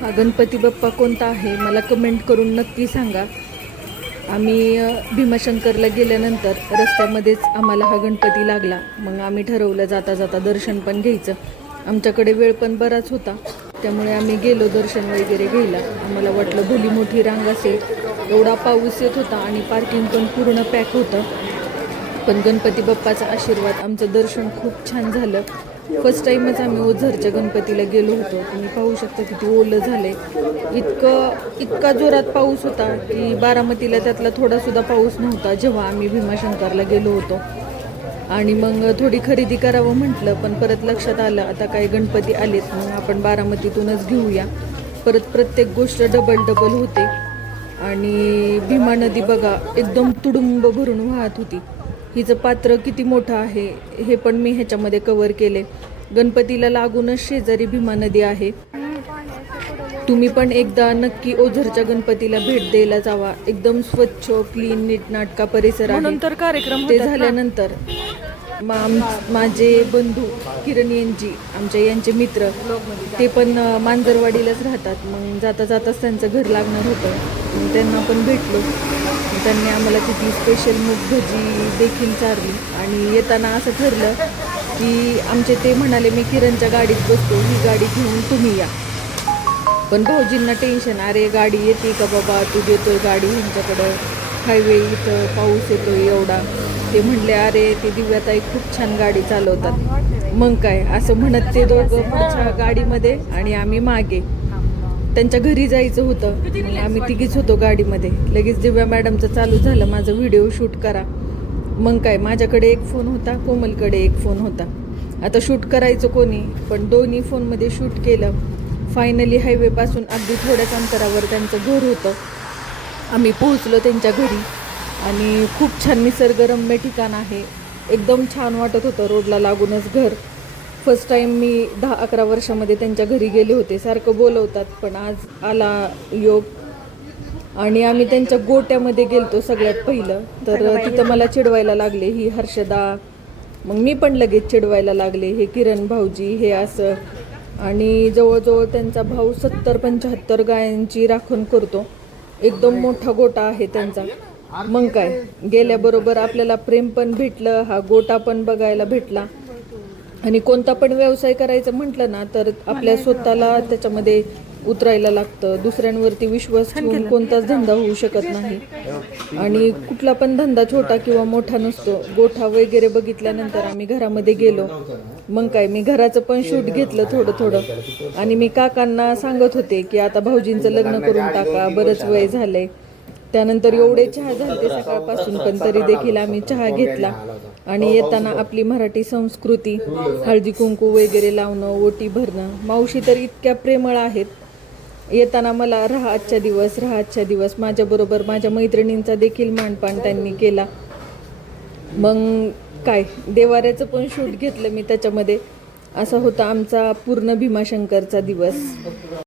हा गणपती बाप्पा कोणता आहे मला कमेंट करून नक्की सांगा. आम्ही भीमाशंकरला गेल्यानंतर रस्त्यामध्येच आम्हाला हा गणपती लागला. मग आम्ही ठरवलं जाता जाता दर्शन पण घ्यायचं. आमच्याकडे वेळ पण बराच होता, त्यामुळे आम्ही गेलो दर्शन वगैरे घ्यायला. आम्हाला वाटलं भली मोठी रांग असेल, एवढा पाऊस येत होता आणि पार्किंग पण पूर्ण पॅक होतं. पण गणपती बाप्पाचा आशीर्वाद, आमचं दर्शन खूप छान झालं. फर्स्ट टाईमच आम्ही ओझरच्या गणपतीला गेलो होतो. तुम्ही पाहू शकता किती ओलं झालं आहे. इतका जोरात पाऊस होता की बारामतीला त्यातला थोडासुद्धा पाऊस नव्हता जेव्हा आम्ही भीमाशंकरला गेलो होतो. आणि मग थोडी खरेदी करावं म्हटलं, पण परत लक्षात आलं आता काही गणपती आलेत, मग आपण बारामतीतूनच घेऊया. परत प्रत्येक गोष्ट डबल होते. आणि भीमा नदी बघा एकदम तुडुंब भरून वाहत होती. हिचं पात्र किती मोठं आहे हे पण मी ह्याच्यामध्ये कव्हर केले. गणपतीला लागूनच शेजारी भीमा नदी आहे. तुम्ही पण एकदा नक्की ओझरच्या गणपतीला भेट द्यायला जावा. एकदम स्वच्छ, क्लीन, नीटनाटका परिसर आहे. तर कार्यक्रम ते झाल्यानंतर माझे बंधू किरण यांची यांचे मित्र ते पण मांजरवाडीलाच राहतात. मग जाता जाताच त्यांचं घर लागणार होतं, मग त्यांना पण भेटलो. त्यांनी आम्हाला तिथली स्पेशल मूग भजी देखील चारली. आणि येताना असं ठरलं की आमचे ते म्हणाले मी किरणच्या गाडीत बसतो, ही गाडी घेऊन तुम्ही या. पण भाऊजींना टेन्शन, अरे गाडी येते का बाबा, तू देतोय गाडी ह्यांच्याकडं, हायवे इथं पाऊस येतोय एवढा. ते म्हणले अरे ते दिव्याताई खूप छान गाडी चालवतात. मग काय असं म्हणत ते दोघं पुढच्या गाडीमध्ये आणि आम्ही मागे. त्यांच्या घरी जायचं होतं, आम्ही तिघीच होतो गाडीमध्ये. लगेच दिव्या मॅडमचं चालू झालं माझं व्हिडिओ शूट करा. मग काय माझ्याकडे एक फोन होता, कोमलकडे एक फोन होता. आता शूट करायचं कोणी, पण दोन्ही फोनमध्ये शूट केलं. फायनली हायवेपासून अगदी थोड्याच अंतरावर त्यांचं घर होतं. आम्ही पोहोचलो त्यांच्या घरी आणि खूप छान निसर्गरम्य ठिकाण आहे. एकदम छान वाटत होतं, रोडला लागूनच घर. फर्स्ट टाईम मी 10-11 वर्षामध्ये त्यांच्या घरी गेले होते. सारखं बोलवतात, पण आज आला योग. आणि आम्ही त्यांच्या गोट्यामध्ये गेलतो सगळ्यात पहिलं. तर तिथं मला चिडवायला लागले, ही हर्षदा. मग मी पण लगेच चिडवायला लागले, हे किरण भाऊजी हे असं. आणि जवळजवळ त्यांचा भाऊ 70-75 गायांची राखण करतो. एकदम मोठा गोटा आहे त्यांचा. मग काय गेल्याबरोबर आपल्याला प्रेम पण भेटलं, हा गोटा पण बघायला भेटला. आणि कोणता पण व्यवसाय करायचं म्हटलं ना तर आपल्या स्वतःला त्याच्यामध्ये उतरायला लागतं. दुसऱ्यांवरती विश्वास ठेवून कोणताच धंदा होऊ शकत नाही. आणि कुठला पण धंदा छोटा किंवा मोठा नसतो. गोठा वगैरे बघितल्यानंतर आम्ही घरामध्ये गेलो. मग काय मी घराचं पण शूट घेतलं थोडं. आणि मी काकांना सांगत होते की आता भाऊजींचं लग्न करून टाका, बरंच वय झालंय. त्यानंतर एवढे चहा झाले सकाळपासून, पण तरी देखील आम्ही चहा घेतला. आणि येताना आपली मराठी संस्कृती, हळदी कुंकू वगैरे लावणं, ओटी भरणं. मावशी तर इतक्या प्रेमळ आहेत. येताना मला राहा आजच्या दिवस माझ्याबरोबर माझ्या मैत्रिणींचा देखील मानपान त्यांनी केला. मग काय देवाऱ्याचं पण शूट घेतलं मी त्याच्यामध्ये. असा होता आमचा पूर्ण भीमाशंकरचा दिवस.